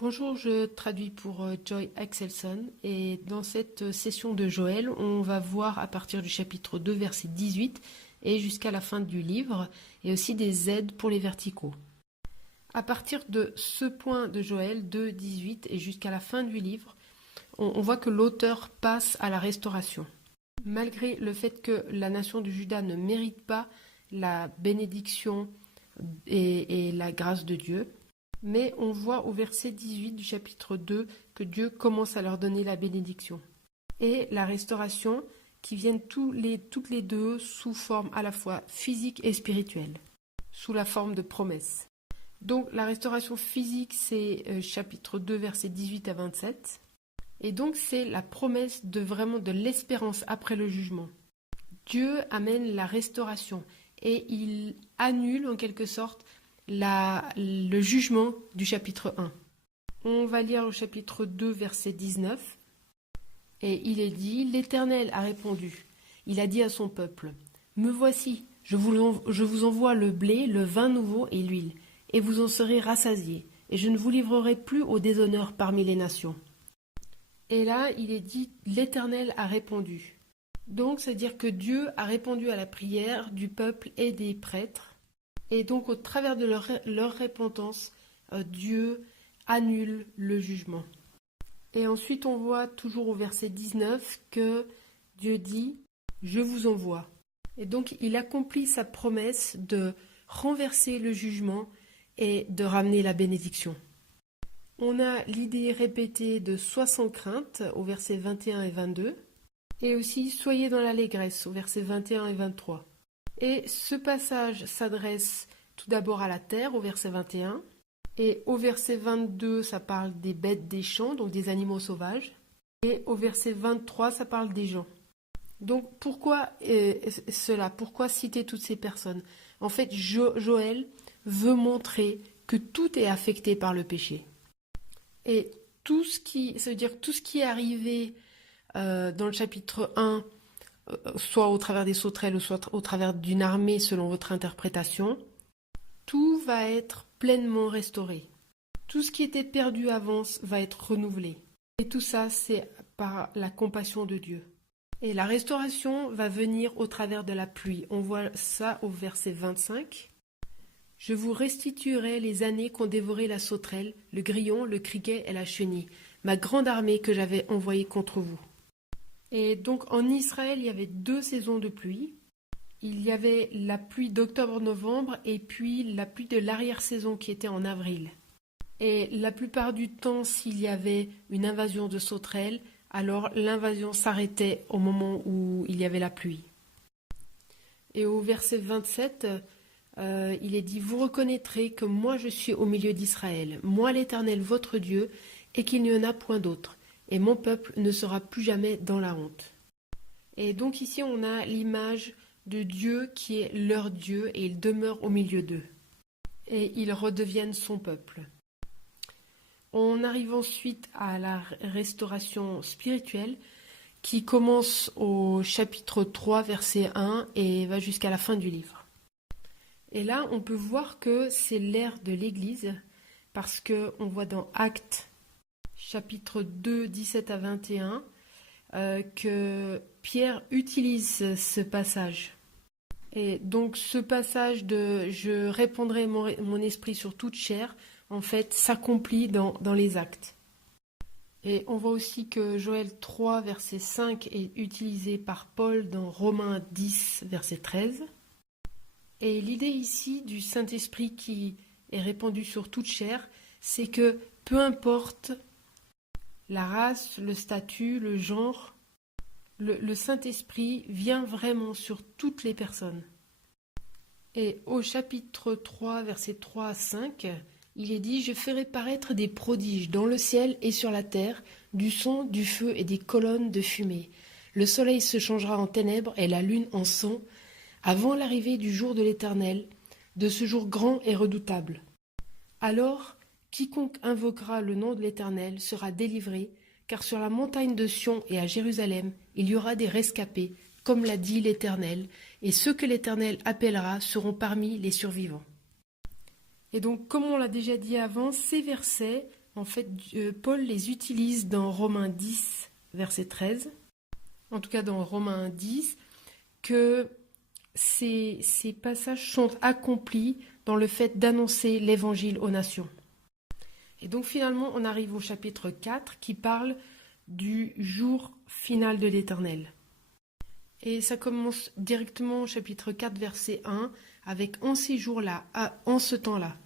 Bonjour, je traduis pour Joy Axelson et dans cette session de Joël, on va voir à partir du chapitre 2, verset 18 et jusqu'à la fin du livre et aussi des aides pour les verticaux. À partir de ce point de Joël 2, 18 et jusqu'à la fin du livre, on voit que l'auteur passe à la restauration. Malgré le fait que la nation du Juda ne mérite pas la bénédiction et la grâce de Dieu, mais on voit au verset 18 du chapitre 2 que Dieu commence à leur donner la bénédiction. Et la restauration qui viennent toutes les deux sous forme à la fois physique et spirituelle, sous la forme de promesses. Donc la restauration physique, c'est chapitre 2, versets 18 à 27. Et donc c'est la promesse de l'espérance après le jugement. Dieu amène la restauration et il annule en quelque sorte le jugement du chapitre 1. On va lire au chapitre 2, verset 19. Et il est dit, l'Éternel a répondu. Il a dit à son peuple, me voici, je vous envoie le blé, le vin nouveau et l'huile, et vous en serez rassasiés, et je ne vous livrerai plus au déshonneur parmi les nations. Et là, il est dit, l'Éternel a répondu. Donc, c'est-à-dire que Dieu a répondu à la prière du peuple et des prêtres. Et donc, au travers de leur repentance, Dieu annule le jugement. Et ensuite, on voit toujours au verset 19 que Dieu dit « Je vous envoie ». Et donc, il accomplit sa promesse de renverser le jugement et de ramener la bénédiction. On a l'idée répétée de « Sois sans crainte » au verset 21 et 22. Et aussi « Soyez dans l'allégresse » au verset 21 et 23. Et ce passage s'adresse tout d'abord à la terre, au verset 21. Et au verset 22, ça parle des bêtes des champs, donc des animaux sauvages. Et au verset 23, ça parle des gens. Donc pourquoi cela? Pourquoi citer toutes ces personnes? En fait, Joël veut montrer que tout est affecté par le péché. Et ça veut dire tout ce qui est arrivé dans le chapitre 1, soit au travers des sauterelles ou soit au travers d'une armée selon votre interprétation, tout va être pleinement restauré. Tout ce qui était perdu avant va être renouvelé. Et tout ça, c'est par la compassion de Dieu. Et la restauration va venir au travers de la pluie. On voit ça au verset 25. « Je vous restituerai les années qu'ont dévoré la sauterelle, le grillon, le criquet et la chenille, ma grande armée que j'avais envoyée contre vous. » Et donc en Israël, il y avait 2 saisons de pluie. Il y avait la pluie d'octobre-novembre et puis la pluie de l'arrière-saison qui était en avril. Et la plupart du temps, s'il y avait une invasion de sauterelles, alors l'invasion s'arrêtait au moment où il y avait la pluie. Et au verset 27, il est dit « Vous reconnaîtrez que moi je suis au milieu d'Israël, moi l'Éternel votre Dieu, et qu'il n'y en a point d'autre. Et mon peuple ne sera plus jamais dans la honte. » Et donc ici on a l'image de Dieu qui est leur Dieu et il demeure au milieu d'eux. Et ils redeviennent son peuple. On arrive ensuite à la restauration spirituelle qui commence au chapitre 3, verset 1 et va jusqu'à la fin du livre. Et là on peut voir que c'est l'ère de l'Église parce qu'on voit dans Actes chapitre 2, 17 à 21, que Pierre utilise ce passage. Et donc ce passage de « je répandrai mon esprit sur toute chair », en fait, s'accomplit dans les actes. Et on voit aussi que Joël 3, verset 5 est utilisé par Paul dans Romains 10, verset 13. Et l'idée ici du Saint-Esprit qui est répandu sur toute chair, c'est que peu importe la race, le statut, le genre, le Saint-Esprit vient vraiment sur toutes les personnes. Et au chapitre 3, versets 3 à 5, il est dit « Je ferai paraître des prodiges dans le ciel et sur la terre, du son, du feu et des colonnes de fumée. Le soleil se changera en ténèbres et la lune en sang, avant l'arrivée du jour de l'Éternel, de ce jour grand et redoutable. Alors, quiconque invoquera le nom de l'Éternel sera délivré, car sur la montagne de Sion et à Jérusalem, il y aura des rescapés, comme l'a dit l'Éternel, et ceux que l'Éternel appellera seront parmi les survivants. » Et donc, comme on l'a déjà dit avant, ces versets, En fait, Paul les utilise dans Romains 10, verset 13, en tout cas dans Romains 10, que ces passages sont accomplis dans le fait d'annoncer l'évangile aux nations. Et donc finalement, on arrive au chapitre 4 qui parle du jour final de l'Éternel. Et ça commence directement au chapitre 4, verset 1, avec « en ces jours-là »,« en ce temps-là ».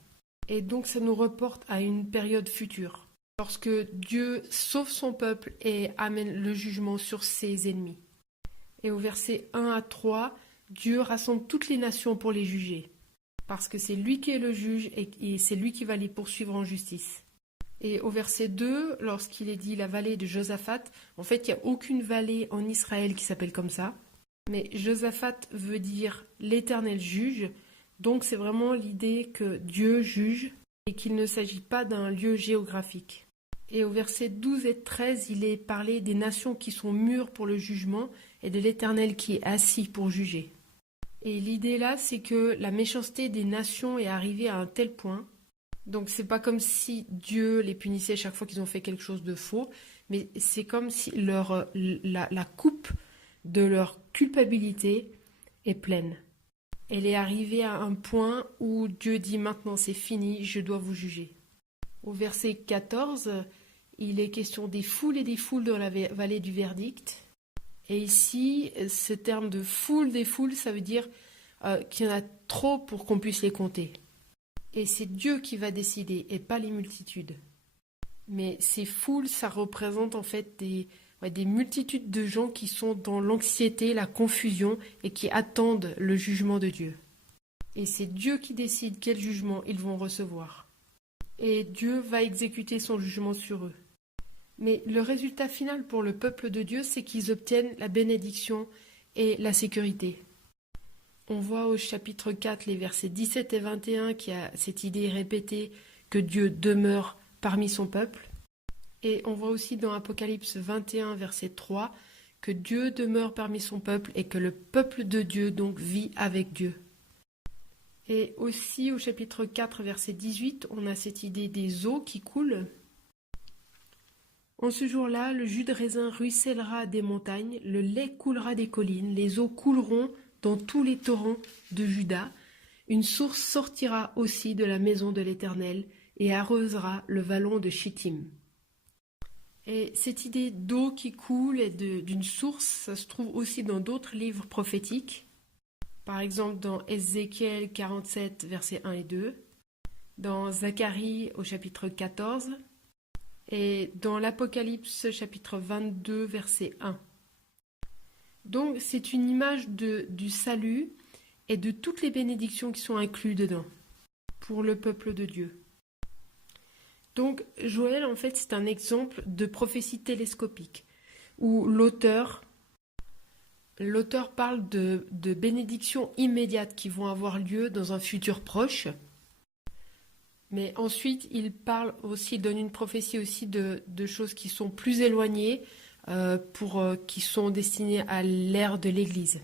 Et donc ça nous reporte à une période future, lorsque Dieu sauve son peuple et amène le jugement sur ses ennemis. Et au verset 1 à 3, Dieu rassemble toutes les nations pour les juger, parce que c'est lui qui est le juge et c'est lui qui va les poursuivre en justice. Et au verset 2, lorsqu'il est dit la vallée de Josaphat, en fait, il n'y a aucune vallée en Israël qui s'appelle comme ça. Mais Josaphat veut dire l'Éternel juge, donc c'est vraiment l'idée que Dieu juge et qu'il ne s'agit pas d'un lieu géographique. Et au verset 12 et 13, il est parlé des nations qui sont mûres pour le jugement et de l'Éternel qui est assis pour juger. Et l'idée là, c'est que la méchanceté des nations est arrivée à un tel point. Donc c'est pas comme si Dieu les punissait chaque fois qu'ils ont fait quelque chose de faux, mais c'est comme si la coupe de leur culpabilité est pleine. Elle est arrivée à un point où Dieu dit maintenant c'est fini, je dois vous juger. Au verset 14, il est question des foules et des foules dans la vallée du verdict. Et ici, ce terme de foule des foules, ça veut dire qu'il y en a trop pour qu'on puisse les compter. Et c'est Dieu qui va décider et pas les multitudes. Mais ces foules, ça représente en fait des multitudes de gens qui sont dans l'anxiété, la confusion et qui attendent le jugement de Dieu. Et c'est Dieu qui décide quel jugement ils vont recevoir. Et Dieu va exécuter son jugement sur eux. Mais le résultat final pour le peuple de Dieu, c'est qu'ils obtiennent la bénédiction et la sécurité. On voit au chapitre 4, les versets 17 et 21, qu'il y a cette idée répétée que Dieu demeure parmi son peuple. Et on voit aussi dans Apocalypse 21, verset 3, que Dieu demeure parmi son peuple et que le peuple de Dieu donc vit avec Dieu. Et aussi au chapitre 4, verset 18, on a cette idée des eaux qui coulent. En ce jour-là, le jus de raisin ruissellera des montagnes, le lait coulera des collines, les eaux couleront dans tous les torrents de Juda. Une source sortira aussi de la maison de l'Éternel et arrosera le vallon de Chittim. Et cette idée d'eau qui coule et d'une source, ça se trouve aussi dans d'autres livres prophétiques. Par exemple dans Ézéchiel 47, versets 1 et 2, dans Zacharie au chapitre 14 et dans l'Apocalypse chapitre 22, verset 1. Donc c'est une image du salut et de toutes les bénédictions qui sont incluses dedans pour le peuple de Dieu. Donc Joël, en fait, c'est un exemple de prophétie télescopique où l'auteur parle de bénédictions immédiates qui vont avoir lieu dans un futur proche. Mais ensuite, il donne une prophétie aussi de choses qui sont plus éloignées, qui sont destinées à l'ère de l'Église.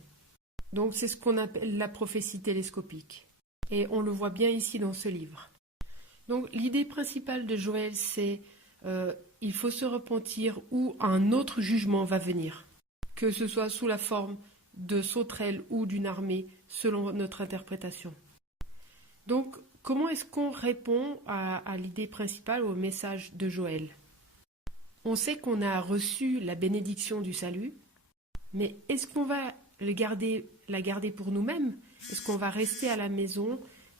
Donc c'est ce qu'on appelle la prophétie télescopique. Et on le voit bien ici dans ce livre. Donc l'idée principale de Joël, c'est il faut se repentir ou un autre jugement va venir, que ce soit sous la forme de sauterelles ou d'une armée, selon notre interprétation. Donc comment est-ce qu'on répond à l'idée principale, au message de Joël ? On sait qu'on a reçu la bénédiction du salut, mais est-ce qu'on va la garder pour nous-mêmes ? Est-ce qu'on va rester à la maison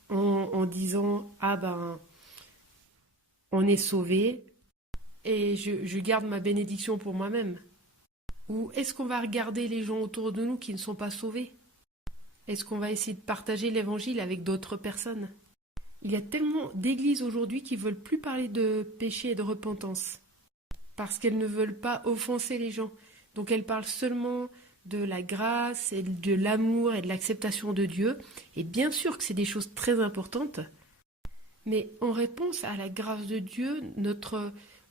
en disant « Ah ben, on est sauvé et je garde ma bénédiction pour moi-même » ? Ou est-ce qu'on va regarder les gens autour de nous qui ne sont pas sauvés ? Est-ce qu'on va essayer de partager l'évangile avec d'autres personnes ? Il y a tellement d'églises aujourd'hui qui ne veulent plus parler de péché et de repentance, parce qu'elles ne veulent pas offenser les gens. Donc elles parlent seulement de la grâce et de l'amour et de l'acceptation de Dieu. Et bien sûr que c'est des choses très importantes, mais en réponse à la grâce de Dieu,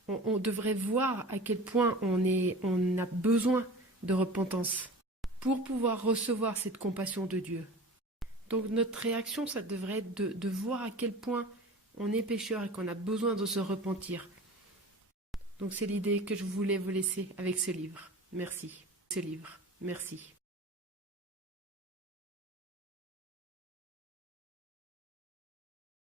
on devrait voir à quel point on a besoin de repentance pour pouvoir recevoir cette compassion de Dieu. Donc notre réaction, ça devrait être de voir à quel point on est pécheur et qu'on a besoin de se repentir. Donc c'est l'idée que je voulais vous laisser avec ce livre. Merci. Ce livre. Merci.